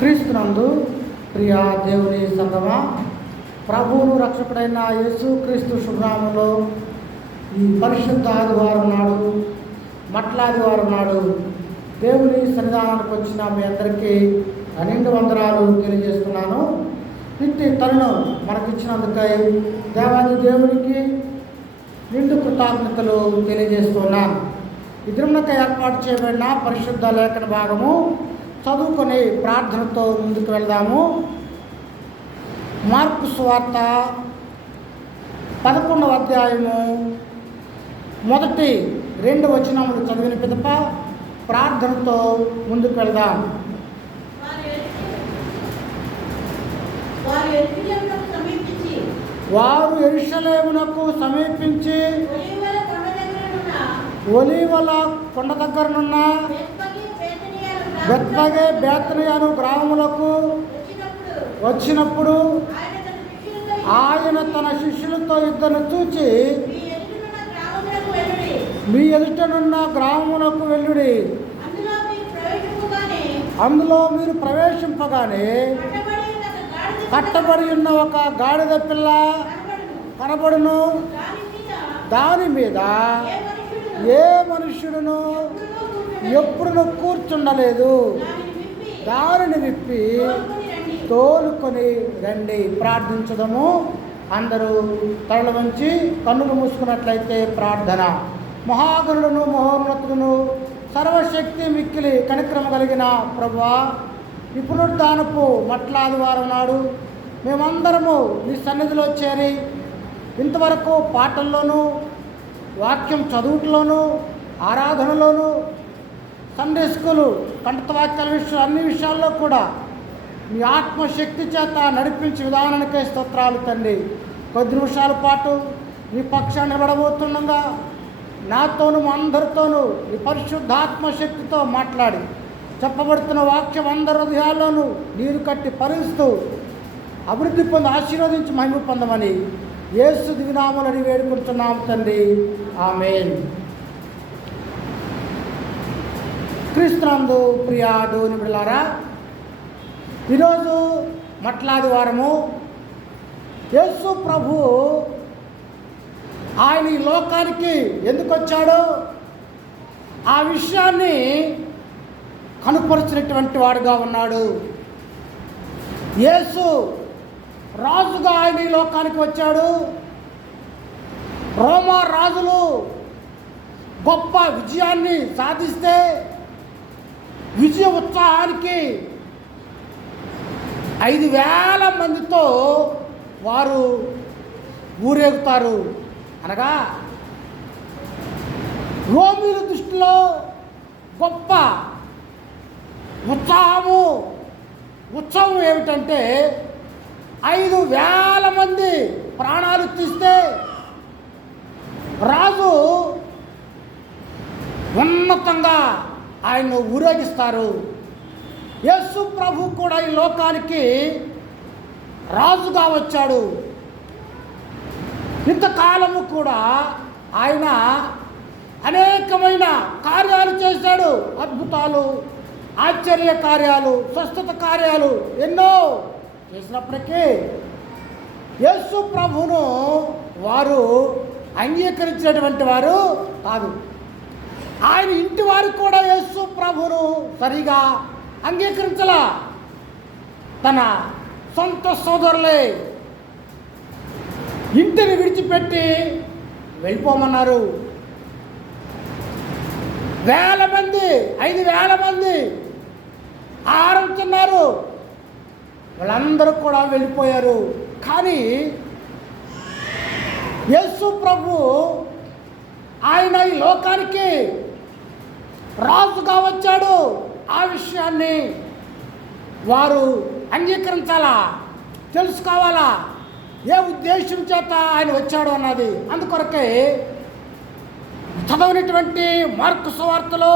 క్రీస్తునందు ప్రియ దేవుని సంగమా, ప్రభువును రక్షకుడైన యేసు క్రీస్తు శుభనామంలో ఈ పరిశుద్ధ ఆదివారం నాడు, మట్లాదివారం నాడు దేవుని సన్నిధానానికి వచ్చిన మీ అందరికీ నిండు వందనాలు తెలియజేస్తున్నాను. ఇంటి తరుణం మనకిచ్చినందుకై దేవాది దేవునికి నిండు కృతజ్ఞతలు తెలియజేస్తున్నాను. ఈ దినమునకు ఏర్పాటు చేయబడిన పరిశుద్ధ లేఖన భాగము చదువుకొని ప్రార్థనతో ముందుకు వెళ్దాము. మార్కు సువార్త 11వ అధ్యాయము మొదటి 2 వచనములు చదివిన పిదప ప్రార్థనతో ముందుకు వెళ్దాం. వారు యెరూషలేమునకు సమీపించి ఒలీవల కొండ దగ్గరనున్న బెత్ఫగే బేతనియను గ్రామములకు వచ్చినప్పుడు ఆయన తన శిష్యులతో ఇద్దరిని చూచి, మీ ఎదుటనున్న గ్రామములకు వెళ్ళుడి, అందులో మీరు ప్రవేశింపగానే కట్టబడి ఉన్న ఒక గాడిద పిల్ల కనబడును. దాని మీద ఏ మనుష్యుడును ఎప్పుడును కూర్చుండలేదు. దానిని విప్పి తోలుకొని రండి. ప్రార్థించదము. అందరూ తలలు వంచి కన్నులు మూసుకున్నట్లయితే ప్రార్థన. మహాగణుడును మహోన్నతుడును సర్వశక్తి మిక్కిలి కనిక్రమ కలిగిన ప్రభువా, ఈ పునరుద్ధానపు మట్లాదివారం నాడు మేమందరము మీ సన్నిధిలో చేరి ఇంతవరకు పాటల్లోనూ, వాక్యం చదువుట్లోనూ, ఆరాధనలోనూ, సండే స్కూలు, కంఠవాక్యాల విషయం, అన్ని విషయాల్లో కూడా మీ ఆత్మశక్తి చేత నడిపించే విధానానికే స్తోత్రాలు తండ్రి. కొద్ది నిమిషాల పాటు మీ పక్షాన్ని నిలబడబోతుండగా నాతోనూ మా అందరితోనూ ఈ పరిశుద్ధాత్మశక్తితో మాట్లాడి చెప్పబడుతున్న వాక్యం అందరి హృదయాల్లోనూ నీరు కట్టి పరిస్తూ అభివృద్ధి పొంది ఆశీర్వదించి మహిమ పొందమని యేసు దివినామలని వేడుకుంటున్నాం తండ్రి. ఆమేన్. క్రీస్తునందు ప్రియ దేవుని బిడ్డలారా, ఈరోజు మట్లాదివారము. యేసు ప్రభు ఆయన ఈ లోకానికి ఎందుకు వచ్చాడో ఆ విషయాన్ని కనుపరిచినటువంటి వాడుగా ఉన్నాడు. యేసు రాజుగా ఆయన ఈ లోకానికి వచ్చాడు. రోమా రాజులు గొప్ప విజయాన్ని సాధిస్తే విజయ ఉత్సాహానికి 5,000 మందితో వారు ఊరేగుతారు. అనగా రోమీల దృష్టిలో గొప్ప ఉత్సవం ఏమిటంటే 5,000 మంది ప్రాణాలు తీస్తే రాజు ఉన్నతంగా ఆయన్ను ఊరేగిస్తారు. యేసు ప్రభు కూడా ఈ లోకానికి రాజుగా వచ్చాడు. ఇంతకాలము కూడా ఆయన అనేకమైన కార్యాలు చేశాడు. అద్భుతాలు, ఆశ్చర్య కార్యాలు, స్వస్థత కార్యాలు ఎన్నో చేసినప్పటికీ యేసు ప్రభువును వారు అంగీకరించినటువంటి వారు కాదు. ఆయన ఇంటి వారు కూడా యేసు ప్రభువును సరిగా అంగీకరించలా. తన సొంత సోదరులే ఇంటిని విడిచిపెట్టి వెళ్ళిపోమన్నారు. 1,000 మంది, 5,000 మంది ఆహారం తిన్నారు. వాళ్ళందరూ కూడా వెళ్ళిపోయారు. కానీ యేసు ప్రభు ఆయన ఈ లోకానికి రాజుగా వచ్చాడు. ఆ విషయాన్ని వారు అంగీకరించాలా, తెలుసుకోవాలా, ఏ ఉద్దేశం చేత ఆయన వచ్చాడు అన్నది. అందుకొరకే చదవనటువంటి మార్కు సువార్తలో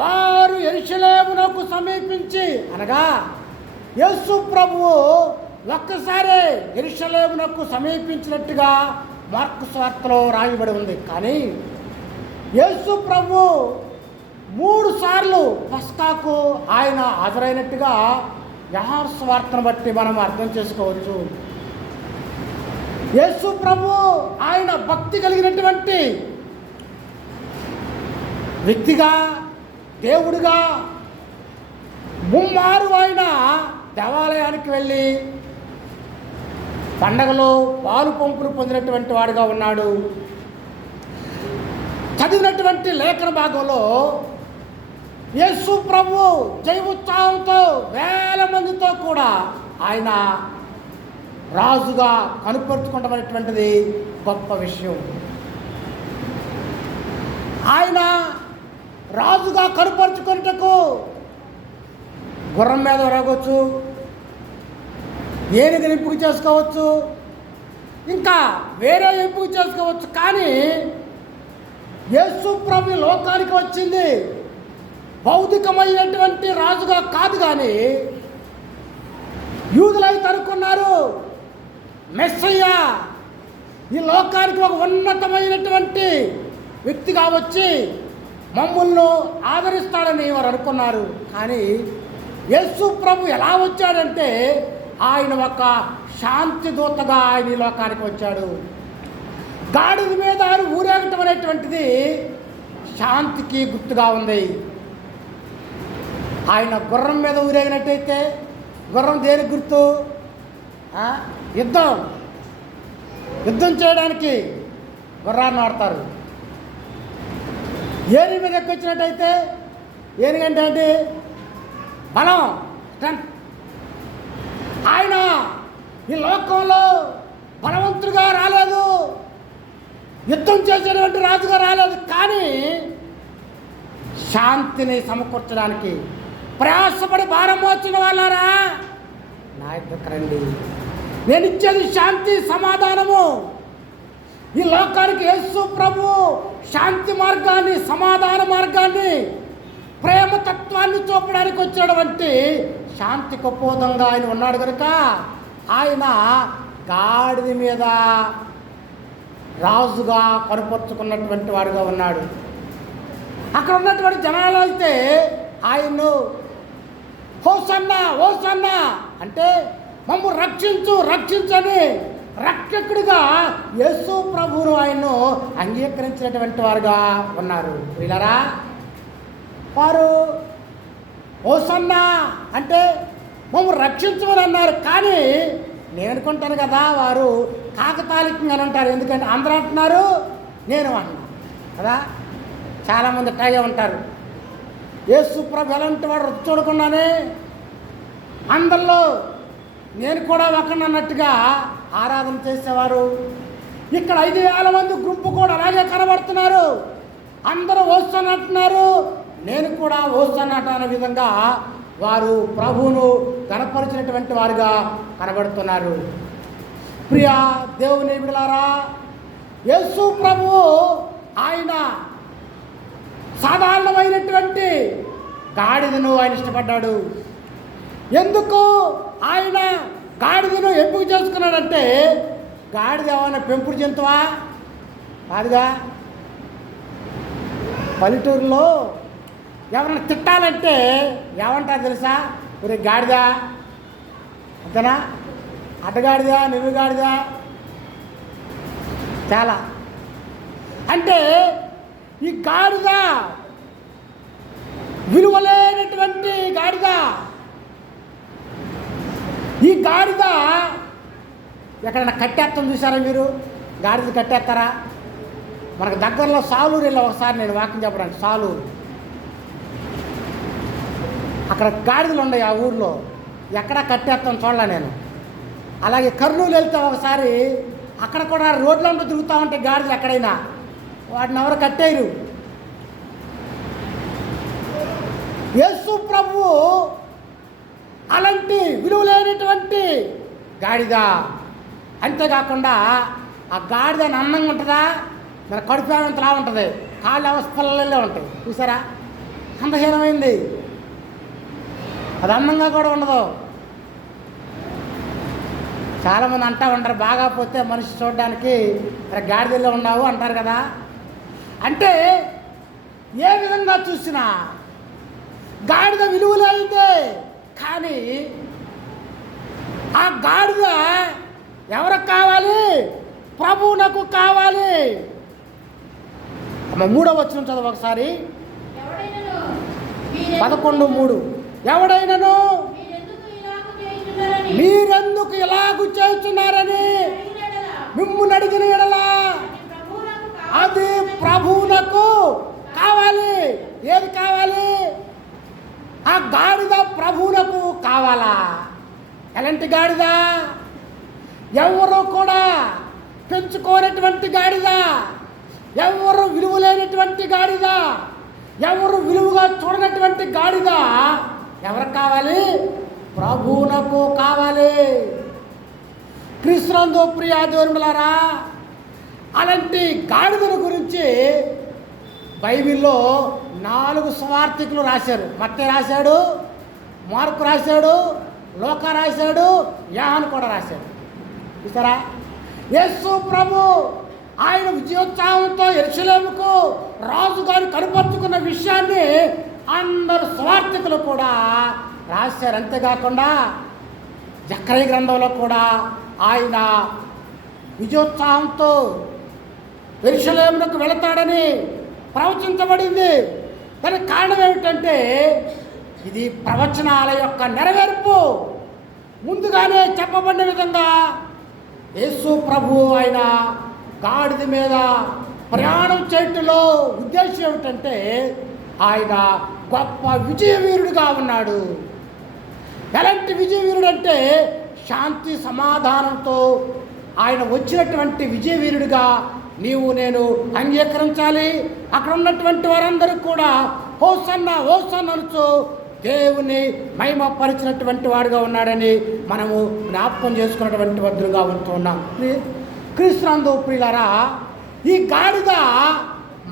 వారు యెరూషలేమునకు సమీపించి, అనగా యేసు ప్రభువు ఒక్కసారి యెరూషలేమునకు సమీపించినట్టుగా మార్కు సువార్తలో రాయబడి ఉంది. కానీ యేసు ప్రభు 3 సార్లు పస్కాకు ఆయన హాజరైనట్టుగా యోహాను సువార్తను బట్టి మనం అర్థం చేసుకోవచ్చు. యేసు ప్రభు ఆయన భక్తి కలిగినటువంటి వ్యక్తిగా, దేవుడిగా ముమ్మారు ఆయన దేవాలయానికి వెళ్ళి పండగలో పాలు పంపులు పొందినటువంటి వాడుగా ఉన్నాడు. చదివినటువంటి లేఖన భాగంలో యేసు ప్రభు జయ ఉత్సాహంతో వేల మందితో కూడా ఆయన రాజుగా కనుపరుచుకోవడం అనేటువంటిది గొప్ప విషయం. ఆయన రాజుగా కనుపరుచుకున్నటకు గుర్రం మీద రాగొచ్చు, ఏనుగుని ఎంపిక చేసుకోవచ్చు, ఇంకా వేరే ఎంపిక చేసుకోవచ్చు. కానీ యేసు ప్రభు లోకానికి వచ్చింది భౌతికమైనటువంటి రాజుగా కాదు. కానీ యూదులైతే అనుకున్నారు మెస్సయ్య ఈ లోకానికి ఒక ఉన్నతమైనటువంటి వ్యక్తిగా వచ్చి మమ్మల్ని ఆదరిస్తాడని వారు అనుకున్నారు. కానీ యేసు ప్రభు ఎలా వచ్చాడంటే ఆయన ఒక శాంతి దూతగా ఆయన ఈ లోకానికి వచ్చాడు. గాడిద మీద ఆయన ఊరేగటం అనేటువంటిది శాంతికి గుర్తుగా ఉంది. ఆయన గుర్రం మీద ఊరేగినట్టయితే గుర్రం దేనికి గుర్తు? యుద్ధం చేయడానికి గుర్రాన్ని వాడతారు. ఏనుగు మీద ఎక్కొచ్చినట్టయితే ఏనుగంటే ఏంటి? బలం, స్ట్రెంత్. ఆయన ఈ లోకంలో బలవంతుడిగా రాలేదు, యుద్ధం చేసేటువంటి రాజుగా రాలేదు. కానీ శాంతిని సమకూర్చడానికి ప్రయాసపడి భారం మోచిన వాళ్ళారా నా ఇద్దరికి రండి, నేను ఇచ్చేది శాంతి సమాధానము. ఈ లోకానికి యేసు ప్రభు శాంతి మార్గాన్ని, సమాధాన మార్గాన్ని, ప్రేమతత్వాన్ని చూపడానికి వచ్చినటువంటి శాంతి కపోదంగా ఆయన ఉన్నాడు కనుక ఆయన గాడిద మీద రాజుగా కనుపరుచుకున్నటువంటి వాడుగా ఉన్నాడు. అక్కడ ఉన్నటువంటి జనాలు అయితే ఆయన్ను హోసన్నా హోసన్నా అంటే మమ్ము రక్షించు రక్షించని రక్షకుడిగా యేసు ప్రభువును ఆయన్ను అంగీకరించినటువంటి వారుగా ఉన్నారు. వీళ్ళరా వారు హోసన్నా అంటే మమ్ము రక్షించమని అన్నారు. కానీ నేను అనుకుంటాను కదా వారు కాకతాళికంగా అంటారు. ఎందుకంటే అందరూ అంటున్నారు, నేను అన్నా కదా. చాలామంది అట్టాగే ఉంటారు. యేసు ప్రభు ఎలాంటి వాడు చూడకుండానే అందరిలో నేను కూడా ఒకనన్నట్టుగా ఆరాధన చేసేవారు. ఇక్కడ 5,000 మంది గుంపు కూడా అలాగే కనబడుతున్నారు. అందరూ వస్తున్నట్టున్నారు, నేను కూడా వస్తున్నట్టు అనే విధంగా వారు ప్రభువును కనపరిచినటువంటి వారుగా కనబడుతున్నారు. ప్రియా దేవుని బిడ్డలారా, యేసు ప్రభువు ఆయన సాధారణమైనటువంటి గాడిదను ఆయన ఇష్టపడ్డాడు. ఎందుకు ఆయన గాడిదను ఎంపిక చేసుకున్నాడంటే గాడిద ఏమైనా పెంపుడు జంతువా కాదుగా. పల్లెటూరులో ఎవరైనా తిట్టాలంటే ఏమంటారు తెలుసా? ఒరే గాడిదా అంతేనా, అడ్డగాడిదా, నువ్వు గాడిదా, చాలా. అంటే ఈ గాడిద విలువలేనటువంటి గాడిద. ఈ గాడిద ఎక్కడైనా కట్టేస్తాం చూసారా మీరు? గాడిద కట్టేస్తారా? మనకు దగ్గరలో సాలూరు వెళ్ళి ఒకసారి నేను వాకింగ్ చెప్పడానికి, సాలూరు అక్కడ గాడిదలు ఉన్నాయి ఆ ఊర్లో, ఎక్కడా కట్టేస్తాం చూడలే నేను. అలాగే కర్నూలు వెళ్తే ఒకసారి అక్కడ కూడా రోడ్ల ఉంటూ తిరుగుతూ ఉంటాయి గాడిదలు. ఎక్కడైనా వాటిని ఎవరు కట్టేయరు. యేసు ప్రభు అలాంటి విలువలేనటువంటి గాడిద. అంతేకాకుండా ఆ గాడిద అందంగా ఉంటుందా? మన కడుపేమంతలా ఉంటుంది, కాళ్ళు అవస్థలే ఉంటాయి చూసారా? అందహీనమైంది, అది అందంగా కూడా ఉండదు. చాలామంది అంటూ ఉంటారు, బాగా పోతే మనిషి చూడడానికి గాడిదల్లో ఉన్నావు అంటారు కదా. అంటే ఏ విధంగా చూసినా గాడిద విలువలైతే, కానీ ప్రభువునకు కావాలి. 3వ వచనం చదువు ఒకసారి. 11:3. ఎవడైనను మీరెందుకు ఇలాగు చేస్తున్నారని మిమ్మును అడిగిన ఎడల అది ప్రభువునకు కావాలి. ఏది కావాలి? ఆ గాడిద ప్రభువునకు కావాలా? ఎలాంటి గాడిద? ఎవరు కూడా పెంచుకోనటువంటి గాడిద, ఎవరు విలువలేనటువంటి గాడిద, ఎవరు విలువగా చూడనటువంటి గాడిద ఎవరికి కావాలి? ప్రభువునకు కావాలి. క్రీస్తునందు ప్రియ దేవులారా, అలాంటి గాడిదల గురించి బైబిల్లో 4 సువార్తికులు రాశారు. మత్తయి రాశాడు, మార్కు రాశాడు, లూకా రాశాడు, యోహాను కూడా రాశాడు. చూసారా? యేసు ప్రభు ఆయన విజయోత్సాహంతో యెరూషలేముకు రాజుగారు కనపరుచుకున్న విషయాన్ని అందరు సువార్తికులు కూడా రాశారు. అంతేకాకుండా జకర్యా గ్రంథంలో కూడా ఆయన విజయోత్సాహంతో యెరూషలేమునకు వెళతాడని ప్రవచించబడింది. దానికి కారణం ఏమిటంటే ఇది ప్రవచనాల యొక్క నెరవేర్పు. ముందుగానే చెప్పబడిన విధంగా యేసు ప్రభు ఆయన గాడిద మీద ప్రయాణం చేయటంలో ఉద్దేశం ఏమిటంటే ఆయన గొప్ప విజయవీరుడిగా ఉన్నాడు. ఎలాంటి విజయవీరుడు అంటే శాంతి సమాధానంతో ఆయన వచ్చినటువంటి విజయవీరుడిగా నీవు నేను అంగీకరించాలి. అక్కడ ఉన్నటువంటి వారందరూ కూడా హోసన్న హోసన్న అనుచు దేవుని మహిమపరిచినటువంటి వాడుగా ఉన్నాడని మనము జ్ఞాపకం చేసుకున్నటువంటి వద్దులుగా ఉంటూ ఉన్నాం. క్రీస్తునందు ప్రియులారా, ఈ గాడిద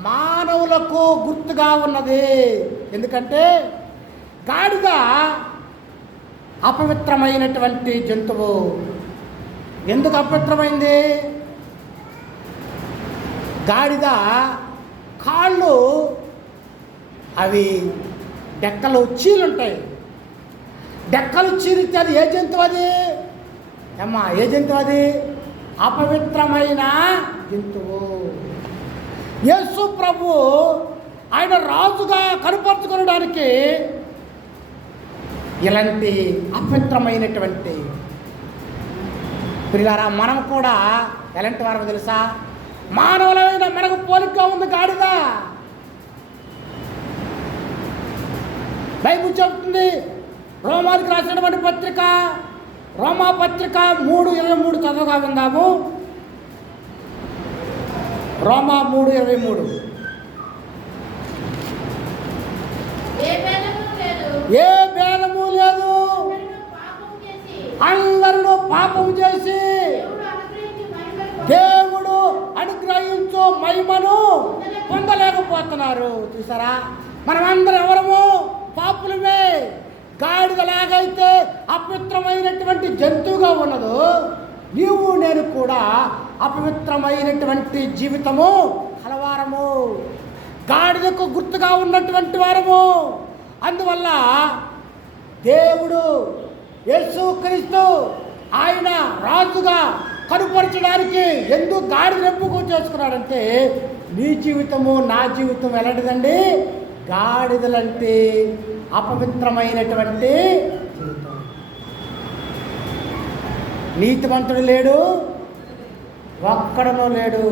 మానవులకు గుర్తుగా ఉన్నది. ఎందుకంటే గాడిద అపవిత్రమైనటువంటి జంతువు. ఎందుకు అపవిత్రమైంది? గాడిద కాళ్ళు అవి డెక్కలు చీలుంటాయి. డెక్కలు చీలితే అది ఏ జంతువు? అది అమ్మా ఏ జంతువు? అది అపవిత్రమైన జంతువు. యేసు ప్రభు ఆయన రాజుగా కనపరుచుకోవడానికి ఇలాంటి అపవిత్రమైనటువంటి ప్రియులారా, మనం కూడా ఎలాంటి వారో తెలుసా? మానవులమైన మనకు పోలికగా ఉంది గాడిద. బైబిల్ చెబుతుంది. రోమాలకు రాసినటువంటి పత్రిక, రోమా పత్రిక 3:23 చదవగా విందాము. రోమా 3:23. ఏ భేదము లేదు, అందరూ పాపం చేసి దేవుడు అనుగ్రహించు మహిమను పొందలేకపోతున్నారు. చూసారా? మనమందరం ఎవరము? పాపులమే. గాడిదలాగైతే అపవిత్రమైనటువంటి జంతువుగా ఉన్నదో, నీవు నేను కూడా అపవిత్రమైనటువంటి జీవితము కలవారము, గాడిదకు గుర్తుగా ఉన్నటువంటి వారము. అందువల్ల దేవుడు యేసుక్రీస్తు ఆయన రాజుగా కనుపరచడానికి ఎందుకు గాడిద ఎంపిక చేసుకున్నాడంటే, నీ జీవితము నా జీవితం ఎలాంటిదండి? గాడిదలంటే అపవిత్రమైనటువంటి జీవితం. నీతిమంతుడు లేడు, ఒక్కడనూ లేడు.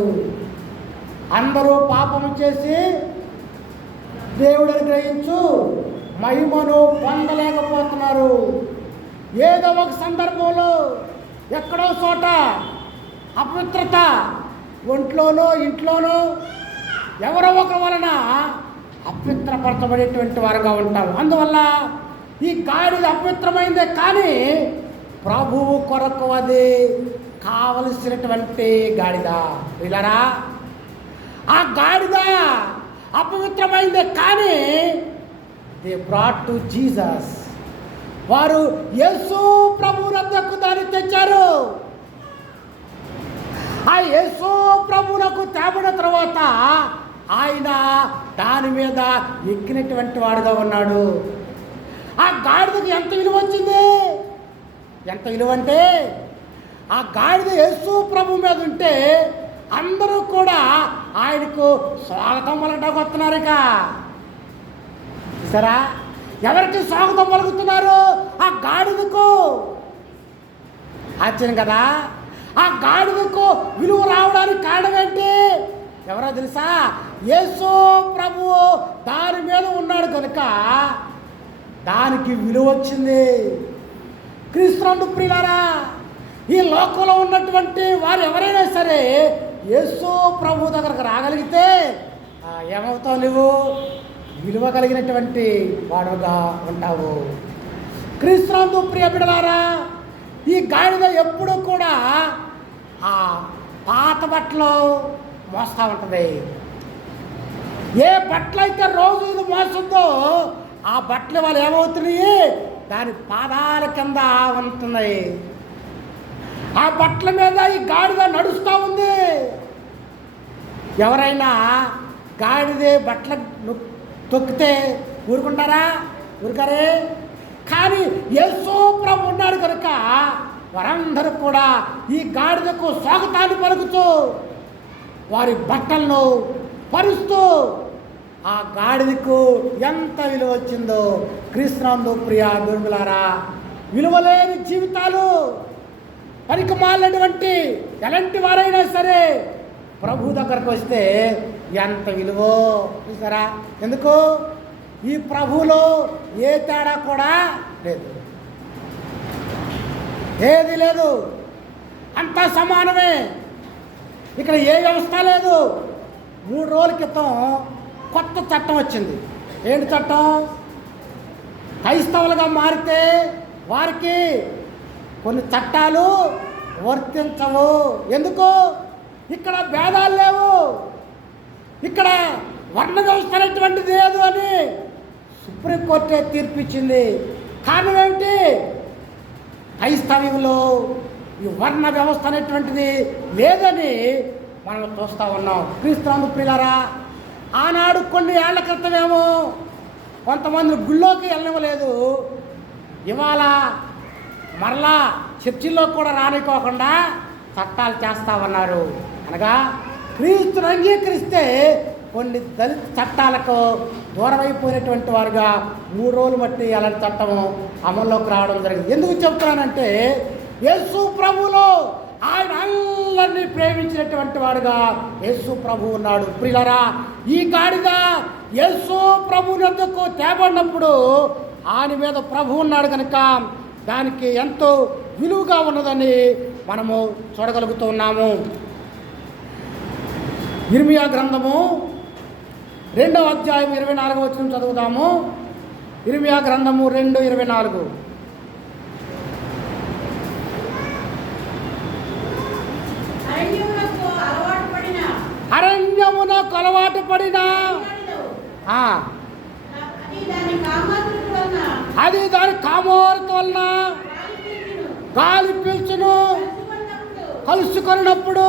అందరూ పాపము చేసి దేవుడు అనుగ్రహించు మహిమను పొందలేకపోతున్నారు. ఏదో ఒక సందర్భంలో ఎక్కడో చోట అపవిత్రత ఒంట్లోనో ఇంట్లోనో ఎవరో ఒకరి వలన అపవిత్రపరచబడేటువంటి వారుగా ఉంటారు. అందువల్ల ఈ గాడిద అపవిత్రమైందే, కానీ ప్రభువు కొరకు అది కావలసినటువంటి గాడిద. వీళ్ళరా, ఆ గాడిద అపవిత్రమైందే, కానీ దే బ్రాట్ టు జీసస్. వారు యేసు ప్రభు వద్దకు దాన్ని తెచ్చారు. ఆ యేసు ప్రభువునకు తేబడిన తర్వాత ఆయన దాని మీద ఎక్కినటువంటి వాడుగా ఉన్నాడు. ఆ గాడిదకు ఎంత విలువ వచ్చింది? ఎంత విలువ అంటే ఆ గాడిద యేసు ప్రభు మీద ఉంటే అందరూ కూడా ఆయనకు స్వాగతం పలకడానికి వస్తున్నారు. ఇక సరే, ఎవరికి స్వాగతం పలుకుతున్నారు? ఆ గాడిదకు. ఆశ్చర్యం కదా. ఆ గాడిదకు విలువ రావడానికి కారణం ఏంటి? ఎవరో తెలుసా? యేసు ప్రభువు దాని మీద ఉన్నాడు కనుక దానికి విలువ వచ్చింది. క్రీస్తునందు ప్రియులారా, ఈ లోకంలో ఉన్నటువంటి వారు ఎవరైనా సరే యేసు ప్రభు దగ్గరకు రాగలిగితే ఏమవుతావు? నువ్వు విలువ కలిగినటువంటి వాడుగా ఉంటావు. క్రీస్తునందు ప్రియ బిడ్డలారా, ఈ గాడిద ఎప్పుడూ కూడా ఆ పాత బట్టలు మోస్తూ ఉంటుంది. ఏ బట్టలు అయితే రోజు ఇది మోస్తుందో ఆ బట్టలు వాళ్ళు ఏమవుతున్నాయి? దాని పాదాల కింద ఉంటున్నాయి. ఆ బట్టల మీద ఈ గాడిద నడుస్తూ ఉంది. ఎవరైనా గాడిదే బట్టలు తొక్కితే ఊరుకుంటారా? ఊరుకారే. కానీ యేసు ప్రభు ఉన్నాడు కనుక వారందరూ కూడా ఈ గాడిదకు స్వాగతాన్ని పలుకుతూ వారి బట్టలను పరుస్తూ ఆ గాడిదకు ఎంత విలువ వచ్చిందో. క్రీస్తునందు ప్రియ బిడ్డలారా, విలువలేని జీవితాలు, పనికి మాలినటువంటి ఎలాంటి వారైనా సరే ప్రభు దగ్గరకు వస్తే ఎంత విలువో చూసారా. ఎందుకు? ఈ ప్రభువులో ఏ తేడా కూడా లేదు, ఏది లేదు, అంతా సమానమే. ఇక్కడ ఏ వ్యవస్థ లేదు. 3 రోజుల క్రితం కొత్త చట్టం వచ్చింది. ఏంటి చట్టం? క్రైస్తవులుగా మారితే వారికి కొన్ని చట్టాలు వర్తించవు. ఎందుకు? ఇక్కడ భేదాలు లేవు, ఇక్కడ వర్ణ వ్యవస్థ అనేటువంటిది లేదు అని సుప్రీంకోర్టే తీర్పిచ్చింది. కారణం ఏమిటి? క్రైస్తవ్యంలో ఈ వర్ణ వ్యవస్థ అనేటువంటిది లేదని మనం చూస్తూ ఉన్నాం. క్రీస్తునందు ప్రియులారా, ఆనాడు కొన్ని ఏళ్ల క్రితమేమో కొంతమంది గుళ్ళోకి వెళ్ళనివ్వలేదు. ఇవాళ మరలా చర్చిల్లో కూడా రానికోకుండా చట్టాలు చేస్తూ ఉన్నారు. అనగా క్రీస్తుని అంగీకరిస్తే కొన్ని దళిత చట్టాలకు దూరమైపోయినటువంటి వారుగా 3 రోజులు బట్టి అలాంటి చట్టం అమల్లోకి రావడం జరిగింది. ఎందుకు చెప్తున్నానంటే యేసు ప్రభువులో ఆయన అందరినీ ప్రేమించినటువంటి వాడుగా యేసు ప్రభు ఉన్నాడు. ప్రియులారా, ఈ గాడిద యేసు ప్రభు వద్దకు తేబడినప్పుడు ఆయన మీద ప్రభు ఉన్నాడు కనుక దానికి ఎంతో విలువగా ఉన్నదని మనము చూడగలుగుతూ ఉన్నాము. ఇర్మియా గ్రంథము 2వ అధ్యాయం 24వ వచనం చదువుదాము. ఇర్మియా గ్రంథము 2:24. అరణ్యమునకు అలవాటు పడిన అది దాని కామోరత వలన గాలి పీల్చును, కలుసుకున్నప్పుడు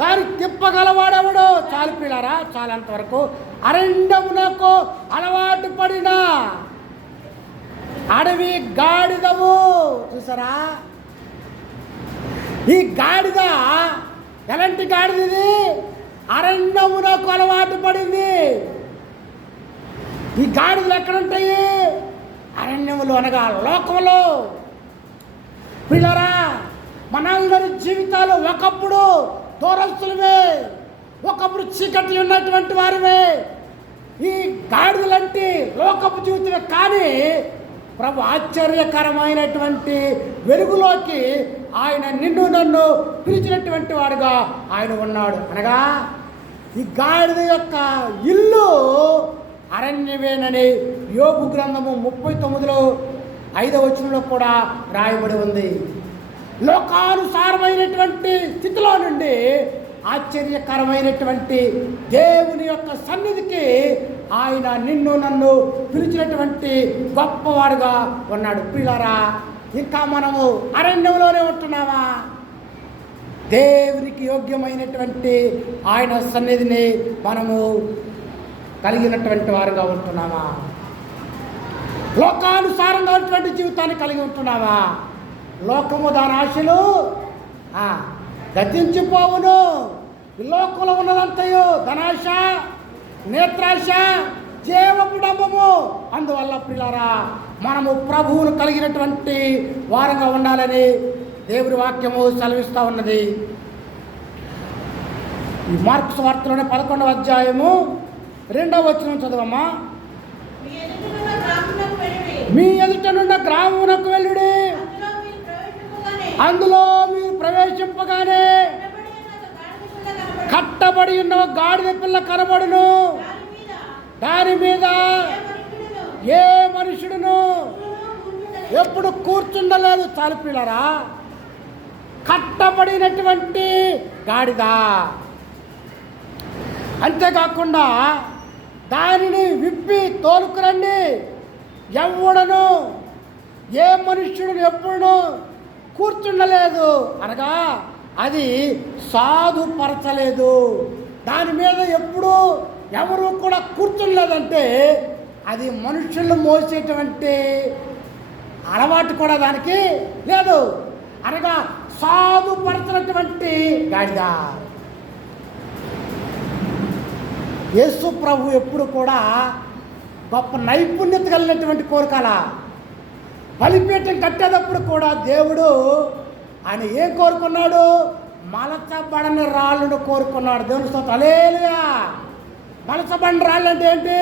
దాన్ని తిప్పగలవాడెవడు? చాలు పిల్లారా, చాలంతవరకు. అరణ్యమునకు అలవాటు పడిన అడవి గాడిదవు. చూసారా, ఈ గాడిద ఎలాంటి గాడిద? ఇది అరణ్యమునకు అలవాటు పడింది. ఈ గాడిదలు ఎక్కడుంటాయి? అరణ్యములు అనగా లోకంలో. పిల్లరా, మనందరి జీవితాలు ఒకప్పుడు దూరస్తులమే, ఒకప్పుడు చీకట్లు ఉన్నటువంటి వారివే. ఈ గాడిదలంటే లోకపు జీవితమే. కానీ ప్రభు ఆశ్చర్యకరమైనటువంటి వెలుగులోకి ఆయన నిన్ను నన్ను పిలిచినటువంటి వాడుగా ఆయన ఉన్నాడు. అనగా ఈ గాడిద యొక్క ఇల్లు అరణ్యమేనని యోబు గ్రంథము 39లో 5వ వచనంలో కూడా రాయబడి ఉంది. లోకానుసారమైనటువంటి స్థితిలో నుండి ఆశ్చర్యకరమైనటువంటి దేవుని యొక్క సన్నిధికి ఆయన నిన్ను నన్ను పిలిచినటువంటి గొప్పవాడుగా ఉన్నాడు. ప్రియులారా, ఇంకా మనము అరణ్యంలోనే ఉంటున్నామా? దేవునికి యోగ్యమైనటువంటి ఆయన సన్నిధిని మనము కలిగినటువంటి వారుగా ఉంటున్నామా? లోకానుసారంగా ఉన్నటువంటి జీవితాన్ని కలిగి ఉంటున్నామా? లోకము దాని ఆశలు గతించిపోవును. ఈ లోకంలో ఉన్నదంతయు ధనాశ, నేత్రాశ, జీవపు డంబము. అందువల్ల ప్రియులారా, మనము ప్రభువును కలిగినటువంటి వారంగా ఉండాలని దేవుని వాక్యము సెలవిస్తూ ఉన్నది. ఈ మార్కు సువార్తలోనే 11వ అధ్యాయము 2వ వచనం చదవమ్మా. మీ ఎదుటనున్న గ్రామమునకు వెళ్ళుడి, అందులో మీరు ప్రవేశింపగానే కట్టబడి ఉన్న గాడిద పిల్ల కనబడును. దాని మీద ఏ మనుషుడును ఎప్పుడు కూర్చుండలేదు. చాలు పిల్లరా, కట్టబడినటువంటి గాడిద. అంతేకాకుండా దానిని విప్పి తోలుకురండి. ఎవడను ఏ మనుష్యుడు ఎప్పుడును కూర్చుండలేదు అనగా అది సాధుపరచలేదు. దాని మీద ఎప్పుడు ఎవరు కూడా కూర్చుండలేదంటే అది మనుషులను మోసేటువంటి అలవాటు కూడా దానికి లేదు అనగా సాధుపరచినటువంటి గాడిద. యేసు ప్రభు ఎప్పుడు కూడా గొప్ప నైపుణ్యత కలిగినటువంటి కోరికల బలిపీఠం కట్టేటప్పుడు కూడా దేవుడు ఆయన ఏం కోరుకున్నాడు? మలచబడని రాళ్ళను కోరుకున్నాడు. దేవుని స్తోత్రం, హల్లెలూయా. మలచబడిన రాళ్ళు అంటే ఏంటి?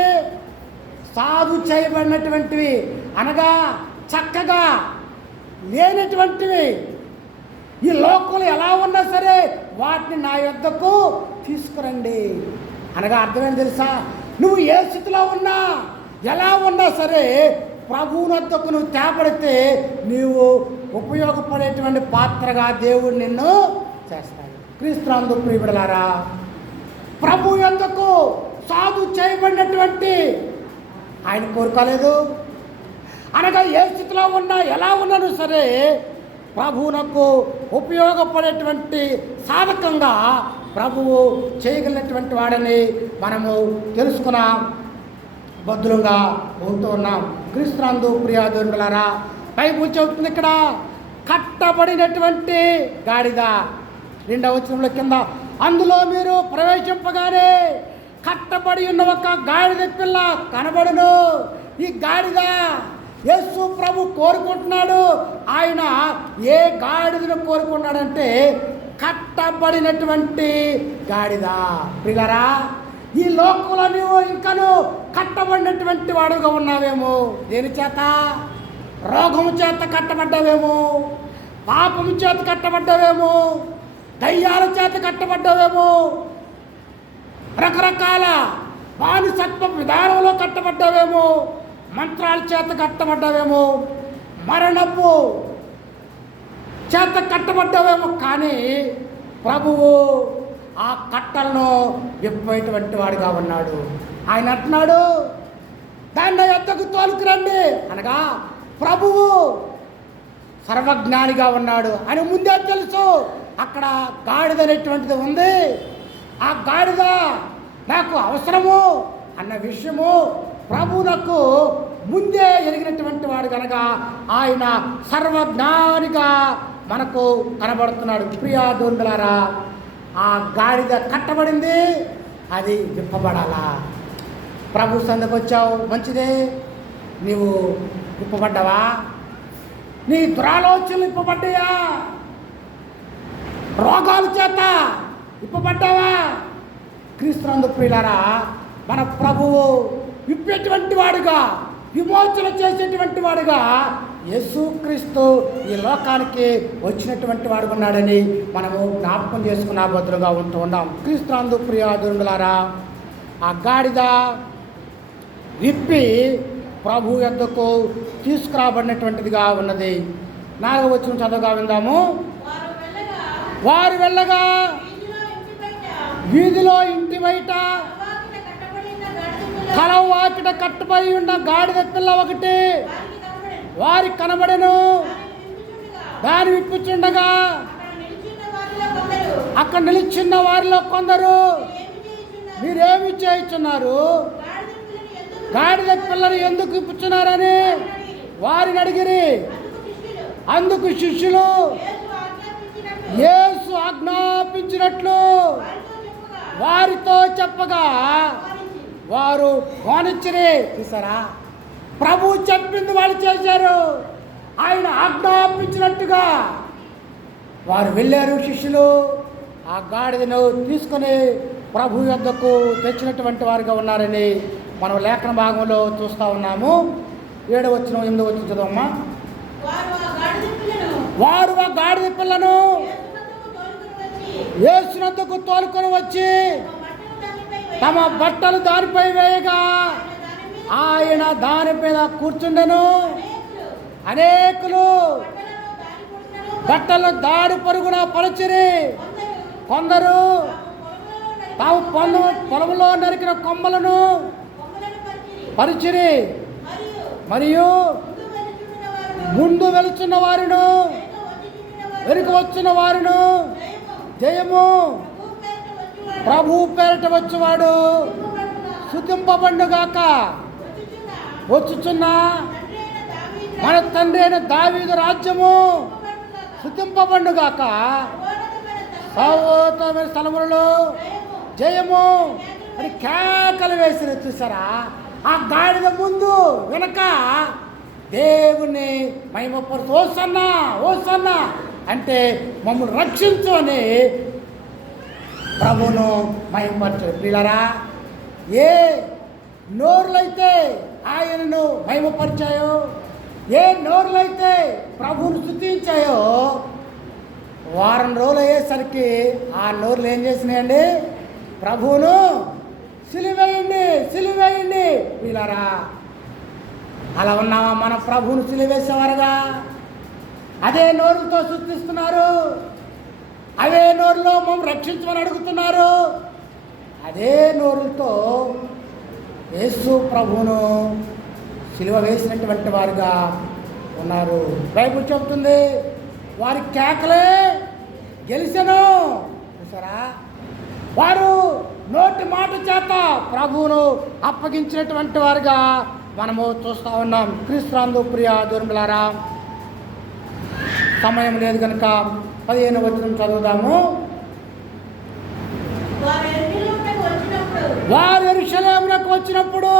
సాధు చేయబడినటువంటివి అనగా చక్కగా లేనటువంటివి. ఈ లోకంలో ఎలా ఉన్నా సరే వాటిని నా యొద్దకు తీసుకురండి అనగా అర్థమేంటి తెలుసా? నువ్వు ఏ స్థితిలో ఉన్నా ఎలా ఉన్నా సరే ప్రభువుని వద్దకు నువ్వు తేపడితే నీవు ఉపయోగపడేటువంటి పాత్రగా దేవుడు నిన్ను చేస్తాడు. క్రీస్తునందు ప్రియబిడ్డలారా, ప్రభు యొద్దకు సాధు చేయబడినటువంటి ఆయన కోరుకోలేదు అనగా ఏ స్థితిలో ఉన్నా ఎలా ఉన్నాను సరే ప్రభువునకు ఉపయోగపడేటువంటి సాధకంగా ప్రభువు చేయగలిగినటువంటి వాడని మనము తెలుసుకున్న బద్దులుగా ఉంటూ ఉన్నాం. క్రీస్తునందు ప్రియాదులారా, బైబిల్ చెబుతుంది ఇక్కడ కట్టబడినటువంటి గాడిద 2వ వచనంలో కింద, అందులో మీరు ప్రవేశింపగానే కట్టబడి ఉన్న ఒక గాడిద పిల్ల కనబడును. ఈ గాడిద యేసు ప్రభు కోరుకుంటున్నాడు. ఆయన ఏ గాడిదను కోరుకున్నాడంటే కట్టబడినటువంటి గాడిద. ప్రియులారా, ఈ లోకంలో నువ్వు ఇంకను కట్టబడినటువంటి వాడుగా ఉన్నావేమో. దేని చేత? రోగము చేత కట్టబడ్డావేమో, పాపము చేత కట్టబడ్డావేమో, దయ్యాల చేత కట్టబడ్డావేమో, రకరకాల బానిసత్వ విధానంలో కట్టబడ్డావేమో, మంత్రాల చేత కట్టబడ్డావేమో, మరణపు చేత కట్టబడ్డావేమో. కానీ ప్రభువు ఆ కట్టలను విప్పేటువంటి వాడిగా ఉన్నాడు. ఆయన అంటున్నాడు, దాన్ని యొద్దకు తోలుకురండి అనగా ప్రభువు సర్వజ్ఞానిగా ఉన్నాడు అని ముందే తెలుసు. అక్కడ గాడిద అనేటువంటిది ఉంది. ఆ గాడిద నాకు అవసరము అన్న విషయము ప్రభువునకు ముందే ఎరిగినటువంటి వాడు కనుక ఆయన సర్వజ్ఞానిగా మనకు కనబడుతున్నాడు. ప్రియా దోండులారా, ఆ గాడిద కట్టబడింది, అది విప్పబడాలా. ప్రభు సందకు వచ్చావు, మంచిదే. నీవు విప్పబడ్డావా? నీ దురాలోచనలు విప్పబడ్డాయా? రోగాల చేత విప్పబడ్డావా? క్రీస్తునందు ప్రియులారా, మన ప్రభువు విప్పేటువంటి వాడుగా, విమోచన చేసేటువంటి వాడుగా యేసుక్రీస్తు ఈ లోకానికి వచ్చినటువంటి వాడు ఉన్నాడని మనము జ్ఞాపకం చేసుకున్న బదులుగా ఉంటూ ఉన్నాం. క్రీస్తునందు ప్రియాదులారా, ఆ గాడిద విప్పి ప్రభు యొద్దకు తీసుకురాబడినటువంటిదిగా ఉన్నది. 4వ వచనం చదవగా విందాము. వారు వెళ్ళగా వీధిలో ఇంటి బయట కలవాకిట కట్టబడి ఉన్న గాడిద పిల్ల ఒకటి వారికి కనబడెను. దాన్ని విప్పుచుండగా అక్కడ నిలిచిన వారిలో కొందరు, మీరేమి చేయుచున్నారు? గాడిద పిల్లని ఎందుకు విప్పుచున్నారని వారిని అడిగిరి. అందుకు శిష్యులు యేసు ఆజ్ఞాపించినట్లు వారితో చెప్పగా వారు మానిచ్చిరి. చూసారా, ప్రభు చెప్పింది వాళ్ళు చేశారు. ఆయన ఆజ్ఞాపించినట్టుగా వారు వెళ్ళారు. శిష్యులు ఆ గాడిదను తీసుకొని ప్రభు యొద్దకు తెచ్చినటువంటి వారిగా ఉన్నారని మనం లేఖన భాగంలో చూస్తూ ఉన్నాము. 7వ వచనం 8వ వచనం చదవమ్మా. వారు ఆ గాడిద పిల్లను యేసునొద్దకు తోలుకొని వచ్చి తమ బట్టలు దానిపై వేయగా ఆయన దాని మీద కూర్చుండెను. అనేకులు బట్టలు దాడి పరుగున పరచిరి. కొందరు తాము పొలంలో నరికిన కొమ్మలను పరిచిరి. మరియు ముందు వెలుచున్న వారును వెనుక వచ్చిన వారును జయము ప్రభు పేరట వచ్చేవాడు స్తుతింపబడుగాక. వచ్చుచున్న మన తండ్రి అయిన దావీదు రాజ్యము స్తుతింపబడుగాక. సర్వోన్నతమైన స్థలములలో జయము అని కేకలు వేసిన. చూసారా, ఆ గాడిద ముందు వెనక దేవుని మహిమపరుచు ఓసన్నా ఓసన్నా అంటే మమ్మల్ని రక్షించు అని ప్రభువును మహిమపరచు. పిల్లరా, ఏ నోరులైతే ఆయనను మహిమపరిచాయో, ఏ నోరులైతే ప్రభువును స్తుతించాయో, వారం రోజులు అయ్యేసరికి ఆ నోరులు ఏం చేసినాయండి? ప్రభువును సిలువేయండి సిలువేయండి. పిల్లరా, అలా ఉన్నామా? మన ప్రభువును సిలువేసేవారుగా అదే నోరులతో స్తుతిస్తున్నారు. అవే నోరులో మమ్మల్ని రక్షించమని అడుగుతున్నారు. అదే నోరులతో యేసు ప్రభువును సిలువ వేసినటువంటి వారుగా ఉన్నారు. బైబిల్ చెబుతుంది వారి కేకలే గెలిచెను. చూసారా, వారు నోటి మాట చేత ప్రభువును అప్పగించినటువంటి వారుగా మనము చూస్తూ ఉన్నాం. క్రీస్తునందు ప్రియ దూరములారా, సమయం లేదు కనుక 15వ వచనం చదువుదాము. వారు యెరూషలేమునకు వచ్చినప్పుడు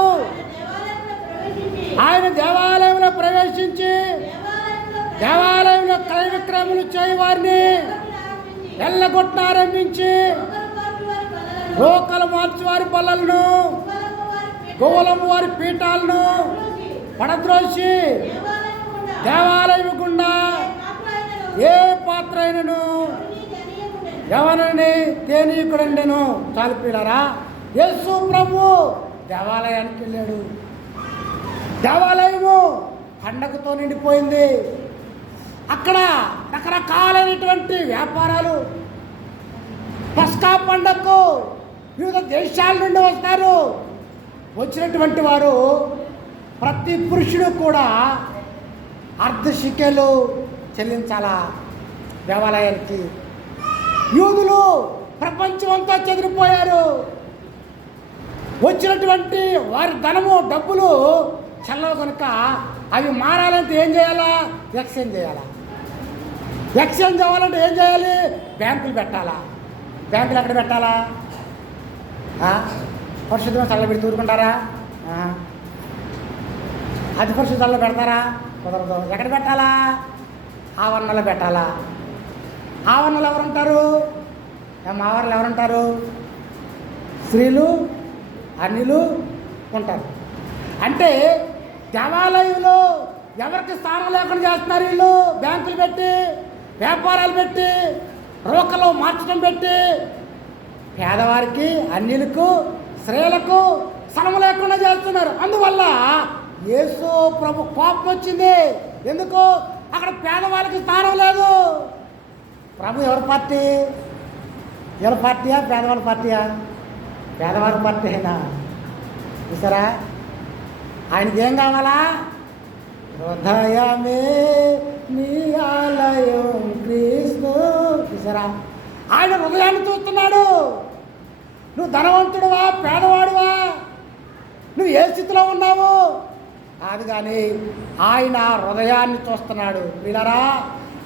ఆయన దేవాలయంలో ప్రవేశించి దేవాలయంలో క్రయ విక్రయములు చేయి వారిని ఎల్లగొట్ట ఆరంభించి రోకలు మార్చి వారి బల్లలను గోలము వారి పీఠాలను పడద్రోసి దేవాలయం గుండా ఏ పాత్ర అయినను ఎవరిని తేనీకుడండెను. చాలు పిల్లరా, యేసు ప్రభు దేవాలయానికి వెళ్ళాడు. దేవాలయము పండగతో నిండిపోయింది. అక్కడ రకరకాలైనటువంటి వ్యాపారాలు. పస్కా పండగకు వివిధ దేశాల నుండి వస్తారు. వచ్చినటువంటి వారు ప్రతి పురుషుడు కూడా అర్ధశికెలు చెల్లించాలా దేవాలయానికి. యూదులు ప్రపంచం అంతా చెదిరిపోయారు. వచ్చినటువంటి వారి ధనము డబ్బులు చెల్లవు కనుక అవి మారాలంటే ఏం చేయాలా? ఎక్స్చేంజ్ చేయాలా. ఎక్స్చేంజ్ అవ్వాలంటే ఏం చేయాలి? బ్యాంకులు పెట్టాలా. బ్యాంకులు ఎక్కడ పెట్టాలా? పరిశుద్ధంగా చల్లబెట్టి తూరుకుంటారా? అతి పరిశుద్ధాల్లో పెడతారా? కుదరదు. ఎక్కడ పెట్టాలా? ఆవరణలో పెట్టాలా. ఆవరణలో ఎవరుంటారు? ఆవరణలో ఎవరుంటారు? స్త్రీలు అన్యులు ఉంటారు. అంటే దేవాలయంలో ఎవరికి స్థానం లేకుండా చేస్తున్నారు వీళ్ళు. బ్యాంకులు పెట్టి, వ్యాపారాలు పెట్టి, రోకలు మార్చడం పెట్టి, పేదవారికి అన్యులకు స్త్రీలకు స్థలం లేకుండా చేస్తున్నారు. అందువల్ల యేసు ప్రభు కోపం వచ్చింది. ఎందుకు? అక్కడ పేదవాళ్ళకి స్థానం లేదు. ప్రభు ఎవరి పార్టీ? ఎవరి పార్టీయా? పేదవాళ్ళ పార్టీయా? పేదవాళ్ళ పార్టీ అయినా. చూసారా, ఆయనకి ఏం కావాలా? హృదయమే నీ ఆలయం క్రీస్తు. చూసారా, ఆయన హృదయాన్ని చూస్తున్నాడు. నువ్వు ధనవంతుడువా పేదవాడువా, నువ్వు ఏ స్థితిలో ఉన్నావు, అది కానీ ఆయన హృదయాన్ని చూస్తున్నాడు. వీళ్ళరా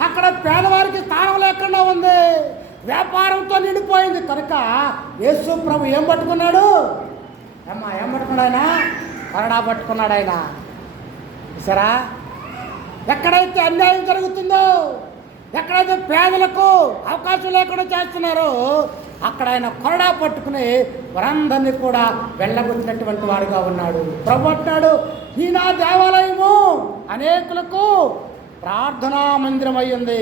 అక్కడ పేదవారికి స్థానం లేకుండా ఉంది, వ్యాపారంతో నిండిపోయింది. కనుక యేసు ప్రభు ఏం పట్టుకున్నాడు? ఏం పట్టుకున్నాడు ఆయన? కరడా పట్టుకున్నాడు ఆయన. సరా ఎక్కడైతే అన్యాయం జరుగుతుందో, ఎక్కడైతే పేదలకు అవకాశం లేకుండా చేస్తున్నారో అక్కడ ఆయన కొరడా పట్టుకుని వారందరినీ కూడా వెళ్ళగొట్టినటువంటి వాడుగా ఉన్నాడు. ప్రభు అంటున్నాడు, ఈ నా దేవాలయము అనేకులకు ప్రార్థనా మందిరం అయ్యింది.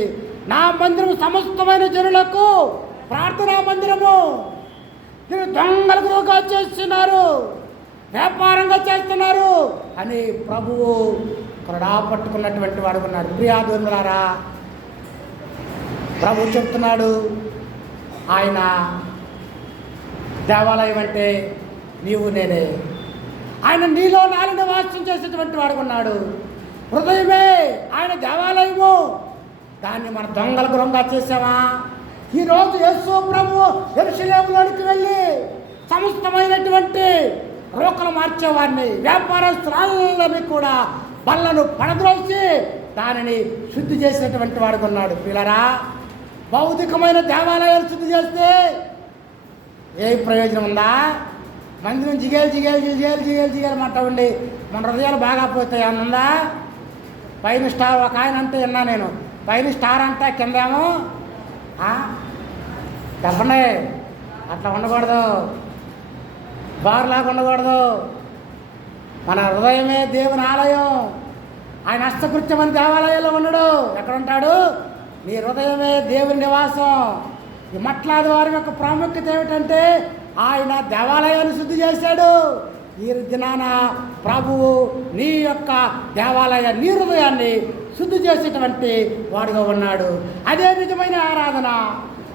నా మందిరం సమస్తమైన జనులకు ప్రార్థనా మందిరము. మీరు దొంగలుగా చేస్తున్నారు, వ్యాపారంగా చేస్తున్నారు అని ప్రభువు కొరడా పట్టుకున్నటువంటి వాడు ఉన్నాడు. ప్రియాదులారా, ప్రభు చెప్తున్నాడు, ఆయన దేవాలయం అంటే నీవు నేనే. ఆయన నీలో నాలుగు నివాసం చేసేటువంటి వాడు ఉన్నాడు. హృదయమే ఆయన దేవాలయము. దాన్ని మన దొంగల గృహంగా చేసామా? ఈరోజు యేసు ప్రభు యెరూషలేములోనికి వెళ్ళి సమస్తమైనటువంటి రోకలు మార్చేవాడిని, వ్యాపారస్తులందరినీ కూడా బల్లను పడద్రోసి దానిని శుద్ధి చేసేటువంటి వాడు ఉన్నాడు. పిల్లరా, భౌతికమైన దేవాలయాలు శుద్ధి చేస్తే ఏ ప్రయోజనం ఉందా? మందిరం జిగేలు మాట ఉండి మన హృదయాలు బాగా పోతాయి అన్నుందా? పైన స్టార్ ఒక ఆయన అంటే విన్నా నేను, పైన స్టార్ అంటే కిందేమో చెప్పండి, అట్లా ఉండకూడదు, బార్లాగా ఉండకూడదు. మన హృదయమే దేవుని ఆలయం. ఆయన హస్తకృత్యమని దేవాలయంలో ఉండడు. ఎక్కడ ఉంటాడు? నీ హృదయమే దేవుని నివాసం. ఈ మట్లాది వారి యొక్క ప్రాముఖ్యత ఏమిటంటే ఆయన దేవాలయాన్ని శుద్ధి చేశాడు. ఈ దినాన ప్రభువు నీ యొక్క దేవాలయ నీ హృదయాన్ని శుద్ధి చేసేటువంటి వాడుగా ఉన్నాడు. అదే నిజమైన ఆరాధన.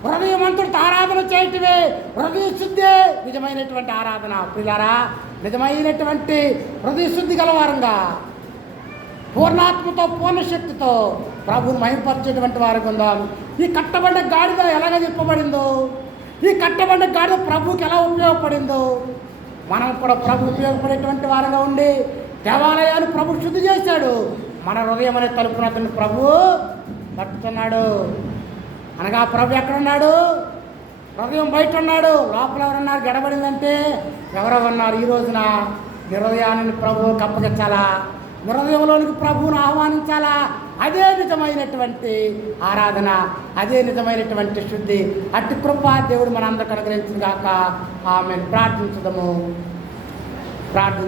హృదయమంతుడితో ఆరాధన చేయటమే హృదయ శుద్ధే నిజమైనటువంటి ఆరాధన. ప్రియులారా, నిజమైనటువంటి హృదయ శుద్ధి గలవారంగా పూర్ణాత్మతో పూర్ణశక్తితో ప్రభువుని మహిమపరిచేటువంటి వారికి ఉందాం. ఈ కట్టబడ్డ గాడిద ఎలాగ చెప్పబడిందో, ఈ కట్టబడ్డ గాడిద ప్రభువుకి ఎలా ఉపయోగపడిందో మనం కూడా ప్రభు ఉపయోగపడేటువంటి వారుగా ఉండి దేవాలయాన్ని ప్రభు శుద్ధి చేశాడు. మన హృదయం అనే తలుపునతను ప్రభు పట్టుతున్నాడు. అనగా ప్రభు ఎక్కడున్నాడు? హృదయం బయట ఉన్నాడు. లోపల ఎవరున్నారు? గడబడిందంటే ఎవరో ఉన్నారు. ఈ రోజున నీ హృదయాన్ని ప్రభువుకి అప్పగించాలా? నీ హృదయంలోనికి ప్రభువును ఆహ్వానించాలా? అదే నిజమైనటువంటి ఆరాధన, అదే నిజమైనటువంటి శుద్ధి. అట్టి కృప దేవుడు మనందరికి అనుగ్రహించిన గాక. ఆమెను ప్రార్థించుదము. ప్రార్థన